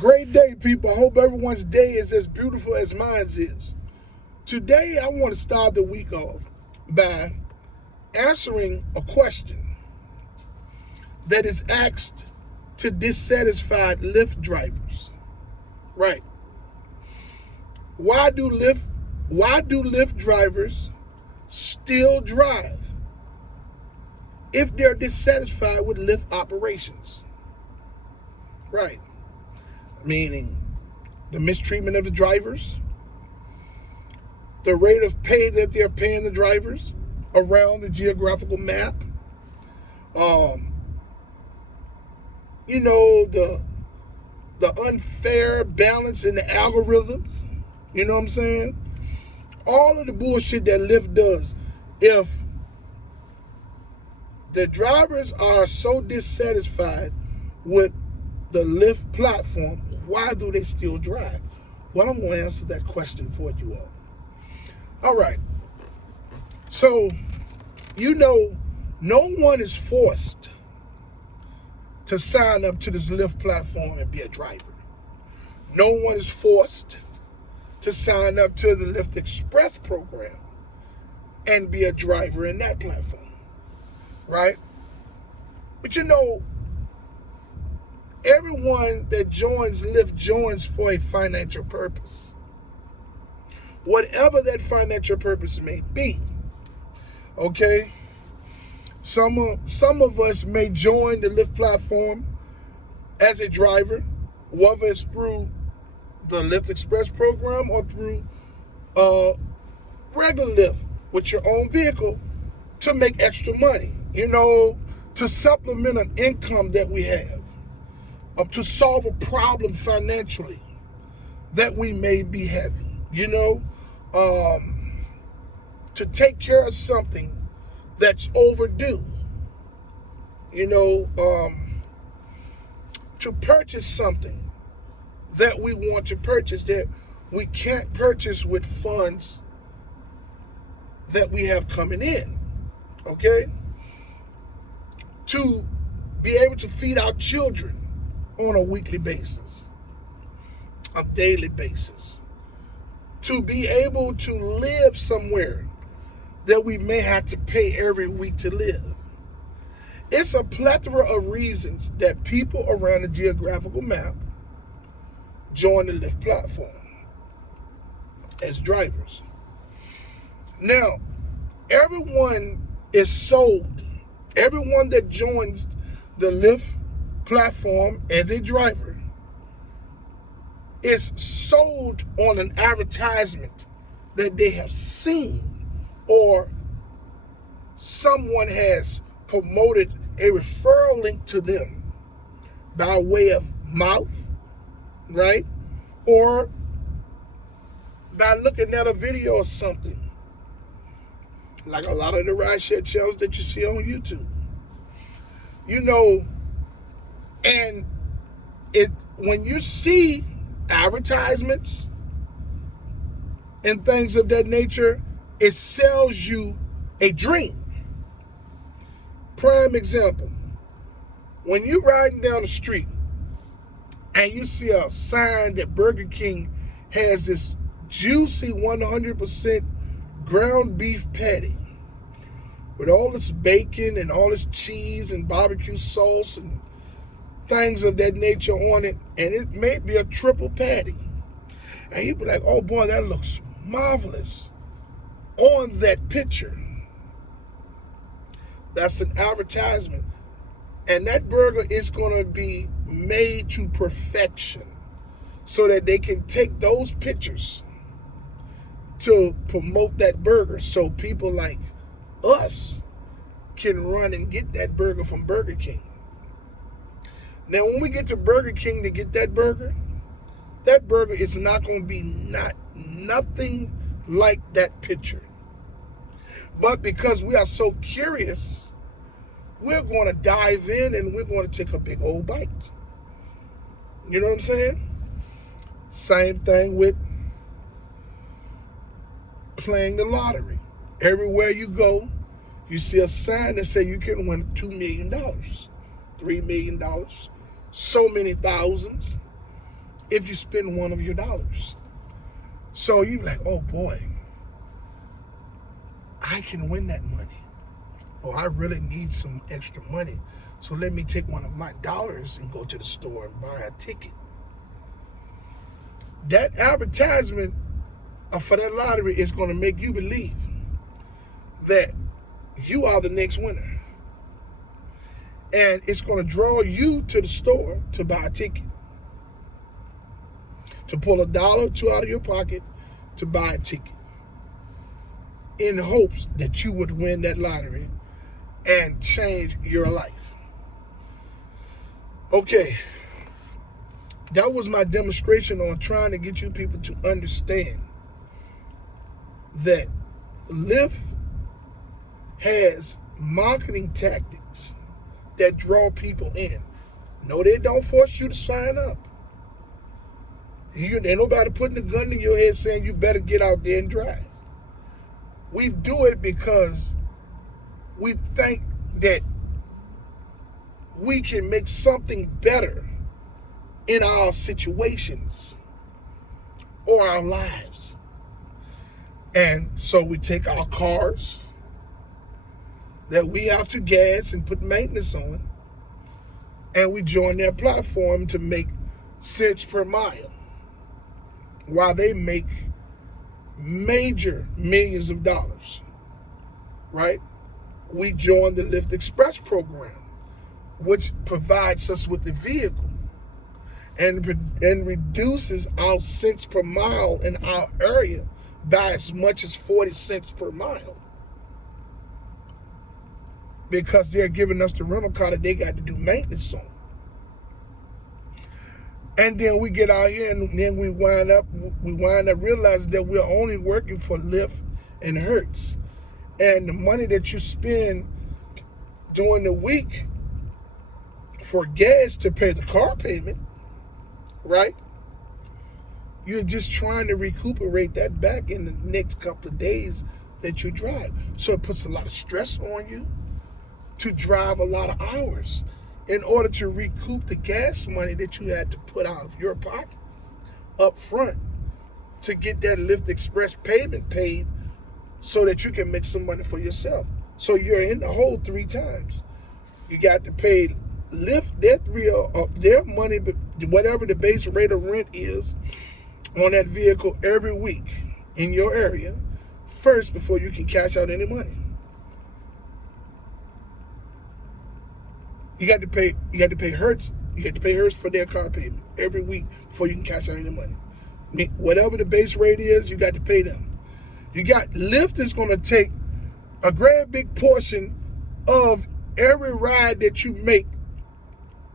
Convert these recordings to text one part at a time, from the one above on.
Great day, people. I hope everyone's day is as beautiful as mine is. Today, I want to start the week off by answering a question that is asked to dissatisfied Lyft drivers. Right. Why do Lyft drivers still drive if they're dissatisfied with Lyft operations? Right. Meaning the mistreatment of the drivers, the rate of pay that they're paying the drivers around the geographical map, the unfair balance in the algorithms, you know what I'm saying? All of the bullshit that Lyft does. If the drivers are so dissatisfied with the Lyft platform, why do they still drive? Well, I'm going to answer that question for you all. All right. So, no one is forced to sign up to this Lyft platform and be a driver. No one is forced to sign up to the Lyft Express program and be a driver in that platform, right? But everyone that joins Lyft joins for a financial purpose. Whatever that financial purpose may be, okay? Some of us may join the Lyft platform as a driver, whether it's through the Lyft Express program or through regular Lyft with your own vehicle to make extra money, to supplement an income that we have, to solve a problem financially that we may be having, to take care of something that's overdue, to purchase something that we want to purchase that we can't purchase with funds that we have coming in, okay? To be able to feed our children on a weekly basis, a daily basis, to be able to live somewhere that we may have to pay every week to live. It's a plethora of reasons that people around the geographical map join the Lyft platform as drivers. Now, everyone is sold. Everyone that joins the Lyft platform as a driver is sold on an advertisement that they have seen, or someone has promoted a referral link to them by way of mouth, right? Or by looking at a video or something, like a lot of the rideshare channels that you see on YouTube. And when you see advertisements and things of that nature, it sells you a dream. Prime example, when you're riding down the street and you see a sign that Burger King has this juicy 100% ground beef patty with all this bacon and all this cheese and barbecue sauce and things of that nature on it, and it may be a triple patty, and you'd be like, oh boy, that looks marvelous on that picture. That's an advertisement, and that burger is going to be made to perfection so that they can take those pictures to promote that burger, so people like us can run and get that burger from Burger King. Now, when we get to Burger King to get that burger is not going to be nothing like that picture. But because we are so curious, we're going to dive in and we're going to take a big old bite. You know what I'm saying? Same thing with playing the lottery. Everywhere you go, you see a sign that say you can win $2 million, $3 million, so many thousands. if you spend one of your dollars. So you're like, oh boy, I can win that money. Or I really need some extra money. So let me take one of my dollars and go to the store and buy a ticket. That advertisement for that lottery is going to make you believe that you are the next winner. And it's going to draw you to the store to buy a ticket. To pull $1 or $2 out of your pocket to buy a ticket. In hopes that you would win that lottery and change your life. Okay. That was my demonstration on trying to get you people to understand that Lyft has marketing tactics that draw people in. No, they don't force you to sign up. Ain't nobody putting a gun in your head saying you better get out there and drive. We do it because we think that we can make something better in our situations or our lives. And so we take our cars that we have to gas and put maintenance on, and we join their platform to make cents per mile, while they make major millions of dollars, right? We join the Lyft Express program, which provides us with the vehicle and reduces our cents per mile in our area by as much as 40 cents per mile. Because they're giving us the rental car that they got to do maintenance on. And then we get out here and then we wind up realizing that we're only working for Lyft and Hertz. And the money that you spend during the week for gas to pay the car payment, right? You're just trying to recuperate that back in the next couple of days that you drive. So it puts a lot of stress on you to drive a lot of hours in order to recoup the gas money that you had to put out of your pocket up front to get that Lyft Express payment paid so that you can make some money for yourself. So you're in the hole 3 times. You got to pay Lyft their money, whatever the base rate of rent is on that vehicle every week in your area first before you can cash out any money. You got to pay Hertz. You got to pay Hertz for their car payment every week before you can cash out any money. Whatever the base rate is, you got to pay them. You got Lyft is going to take a great big portion of every ride that you make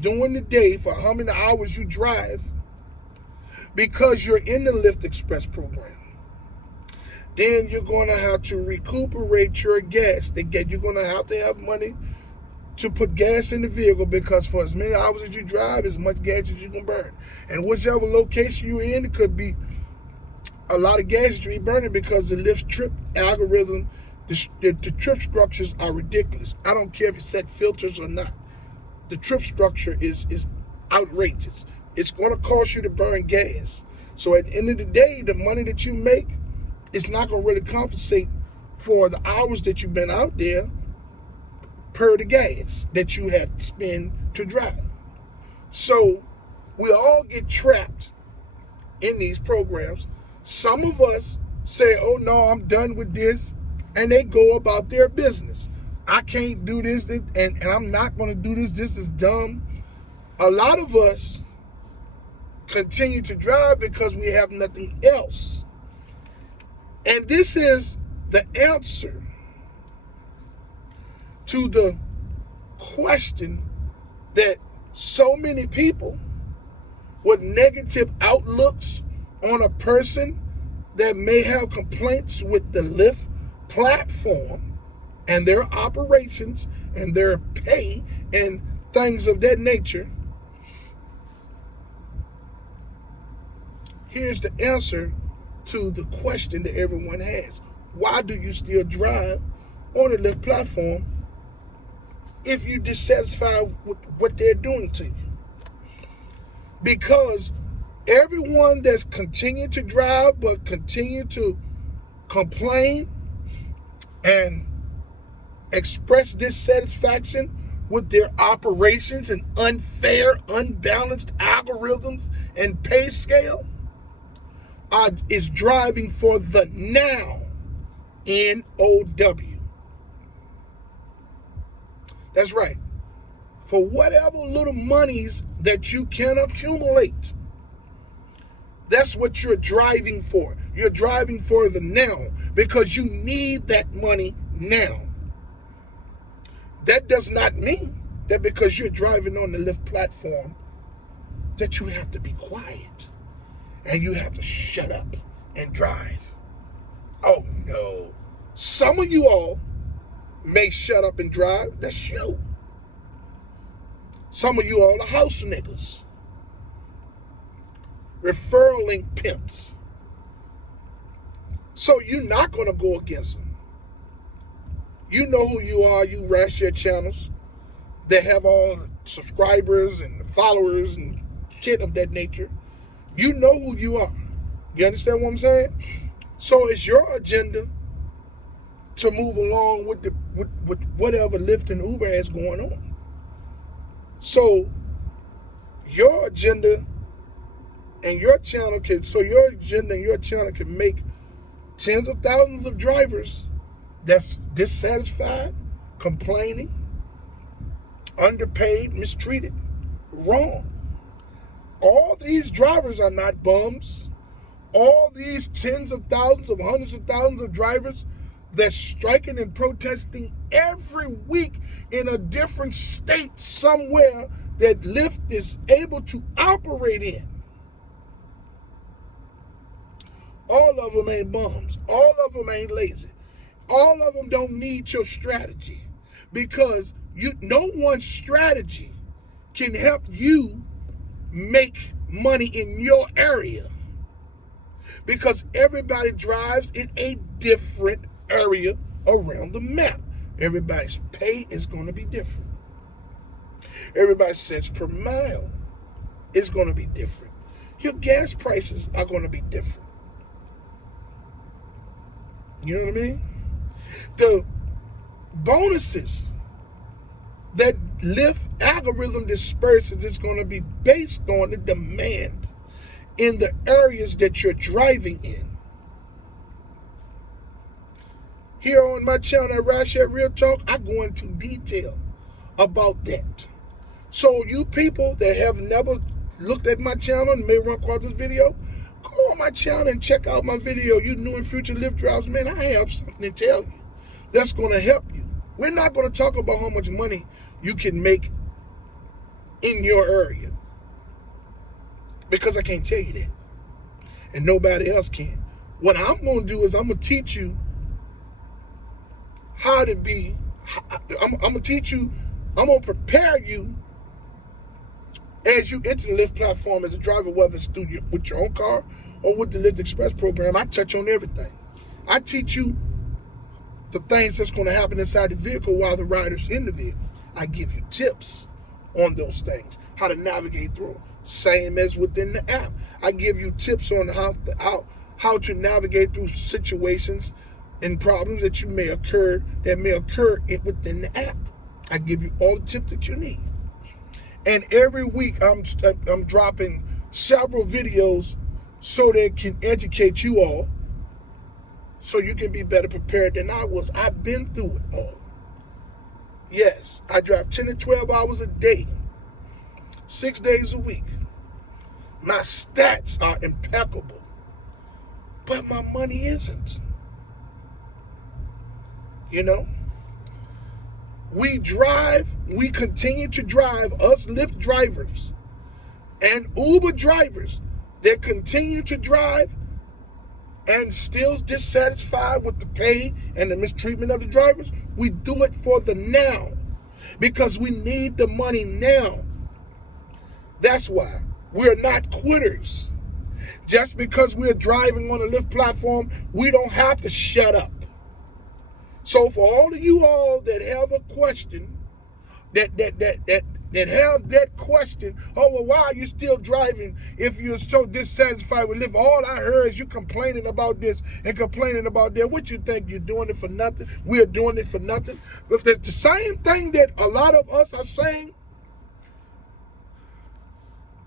during the day for how many hours you drive because you're in the Lyft Express program. Then you're going to have to recuperate your gas. You're going to have money to put gas in the vehicle because for as many hours as you drive, as much gas as you can burn. And whichever location you're in, it could be a lot of gas that you're burning because the Lyft trip algorithm, the trip structures are ridiculous. I don't care if you set filters or not. The trip structure is outrageous. It's going to cost you to burn gas. So at the end of the day, the money that you make, it's not going to really compensate for the hours that you've been out there per the gas that you have to spend to drive. So we all get trapped in these programs. Some of us say, oh no, I'm done with this, and they go about their business. I can't do this, and I'm not going to do this. This is dumb. A lot of us continue to drive because we have nothing else. And this is the answer to the question that so many people with negative outlooks on a person that may have complaints with the Lyft platform and their operations and their pay and things of that nature. Here's the answer to the question that everyone has. Why do you still drive on the Lyft platform if you're dissatisfied with what they're doing to you? Because Everyone that's continued to drive but continue to complain and express dissatisfaction with their operations and unfair, unbalanced algorithms and pay scale is driving for the now, N-O-W. That's right. For whatever little monies that you can accumulate, that's what you're driving for. You're driving for the now because you need that money now. That does not mean that because you're driving on the Lyft platform that you have to be quiet and you have to shut up and drive. Oh no. Some of you all may shut up and drive. That's you. Some of you all are house niggas. Referral link pimps. So you're not going to go against them. You know who you are, you Rideshare channels that have all the subscribers and followers and shit of that nature. You know who you are. You understand what I'm saying? So it's your agenda to move along with whatever Lyft and Uber has going on. So your agenda and your channel can make tens of thousands of drivers that's dissatisfied, complaining, underpaid, mistreated, wrong. All these drivers are not bums. All these tens of thousands of hundreds of thousands of drivers that's striking and protesting every week in a different state somewhere that Lyft is able to operate in. All of them ain't bums. All of them ain't lazy. All of them don't need your strategy because no one's strategy can help you make money in your area because everybody drives in a different area around the map. Everybody's pay is going to be different. Everybody's cents per mile is going to be different. Your gas prices are going to be different. You know what I mean? The bonuses that Lyft algorithm disperses is going to be based on the demand in the areas that you're driving in. Here on my channel at Rideshare RealTalk, I go into detail about that. So you people that have never looked at my channel and may run across this video, go on my channel and check out my video. You new and future Lyft drivers, man, I have something to tell you that's going to help you. We're not going to talk about how much money you can make in your area because I can't tell you that. And nobody else can. What I'm going to do is I'm going to teach you how to be, I'm going to teach you, I'm going to prepare you as you enter the Lyft platform as a driver, whether it's through with your own car or with the Lyft Express program. I touch on everything. I teach you the things that's going to happen inside the vehicle while the rider's in the vehicle. I give you tips on those things, how to navigate through. Same as within the app. I give you tips on how to navigate through situations and problems that may occur within the app. I give you all the tips that you need. And every week I'm dropping several videos so they can educate you all so you can be better prepared than I was. I've been through it all. Yes, I drive 10 to 12 hours a day, 6 days a week. My stats are impeccable, but my money isn't. You know? We continue to drive, us Lyft drivers and Uber drivers that continue to drive and still dissatisfied with the pay and the mistreatment of the drivers. We do it for the now because we need the money now. That's why we're not quitters. Just because we're driving on a Lyft platform, we don't have to shut up. So for all of you all that have a question, that that have that question, oh, well, why are you still driving if you're so dissatisfied with Lyft? All I heard is you complaining about this and complaining about that. What you think? You're doing it for nothing? We're doing it for nothing? But that's the same thing that a lot of us are saying.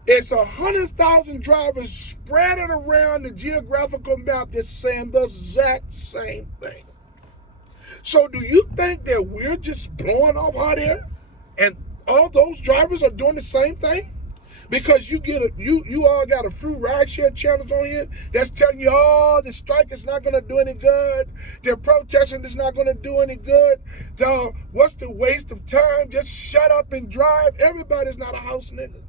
It's 100,000 drivers spread around the geographical map that's saying the exact same thing. So do you think that we're just blowing off hot air and all those drivers are doing the same thing? Because you all got a few rideshare channels on here that's telling you, oh, the strike is not going to do any good. The protesting is not going to do any good. What's the waste of time? Just shut up and drive. Everybody's not a house nigga.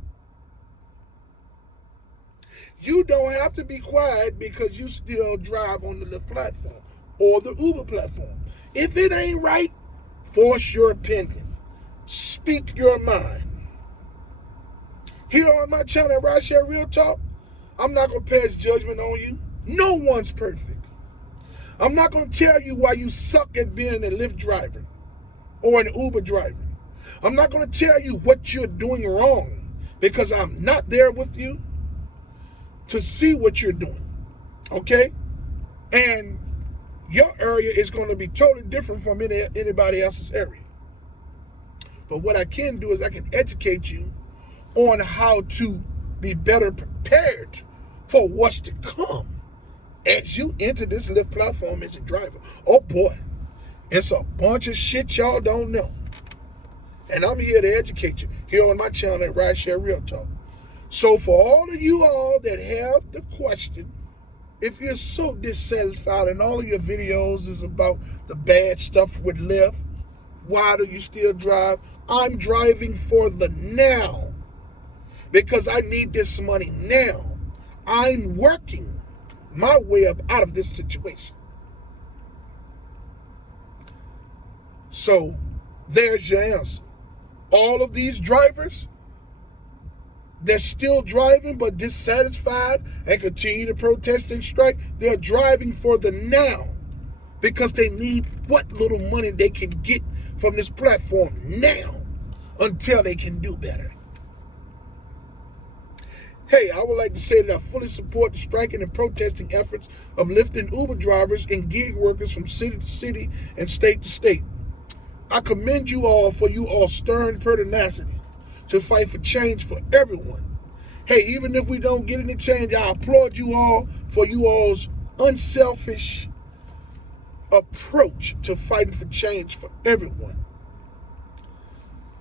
You don't have to be quiet because you still drive on the Lyft platform or the Uber platform. If it ain't right, voice your opinion. Speak your mind. Here on my channel, Rideshare Real Talk, I'm not going to pass judgment on you. No one's perfect. I'm not going to tell you why you suck at being a Lyft driver or an Uber driver. I'm not going to tell you what you're doing wrong because I'm not there with you to see what you're doing, okay? And your area is going to be totally different from anybody else's area. But what I can do is I can educate you on how to be better prepared for what's to come as you enter this Lyft platform as a driver. Oh boy, it's a bunch of shit y'all don't know. And I'm here to educate you here on my channel at Rideshare Real Talk. So for all of you all that have the question, if you're so dissatisfied and all of your videos is about the bad stuff with Lyft, why do you still drive? I'm driving for the now because I need this money now. I'm working my way up out of this situation. So there's your answer. All of these drivers, they're still driving but dissatisfied and continue to protest and strike. They're driving for the now because they need what little money they can get from this platform now until they can do better. Hey, I would like to say that I fully support the striking and protesting efforts of Lyft and Uber drivers and gig workers from city to city and state to state. I commend you all for you all stern pertinacity to fight for change for everyone. Hey, even if we don't get any change, I applaud you all for you all's unselfish approach to fighting for change for everyone.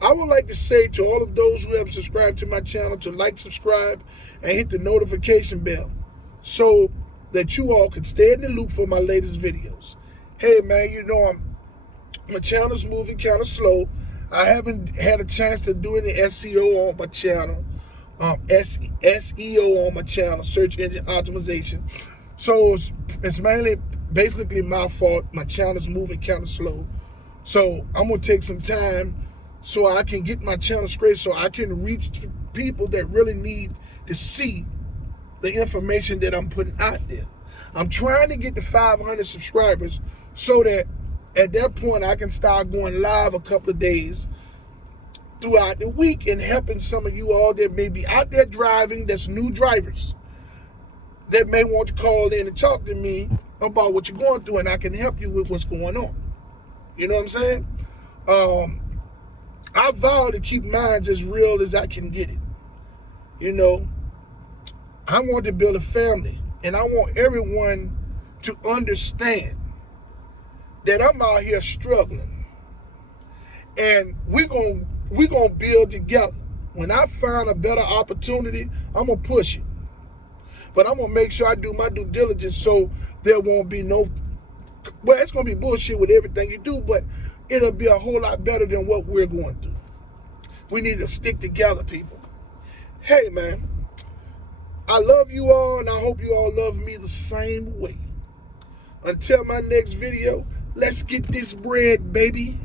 I would like to say to all of those who have subscribed to my channel to like, subscribe, and hit the notification bell so that you all can stay in the loop for my latest videos. Hey man, you know my channel's moving kind of slow. I haven't had a chance to do any SEO on my channel, SEO on my channel, search engine optimization. So it's mainly basically my fault. My channel's moving kind of slow. So I'm gonna take some time so I can get my channel straight so I can reach people that really need to see the information that I'm putting out there. I'm trying to get to 500 subscribers so that at that point I can start going live a couple of days throughout the week and helping some of you all that may be out there driving, that's new drivers, that may want to call in and talk to me about what you're going through, and I can help you with what's going on. You know what I'm saying? I vow to keep mine as real as I can get it. You know, I want to build a family, and I want everyone to understand that I'm out here struggling, and we're gonna build together. When I find a better opportunity, I'm gonna push it, but I'm gonna make sure I do my due diligence so there won't be no, well, it's gonna be bullshit with everything you do, but it'll be a whole lot better than what we're going through. We need to stick together, people. Hey man, I love you all, and I hope you all love me the same way. Until my next video, let's get this bread, baby.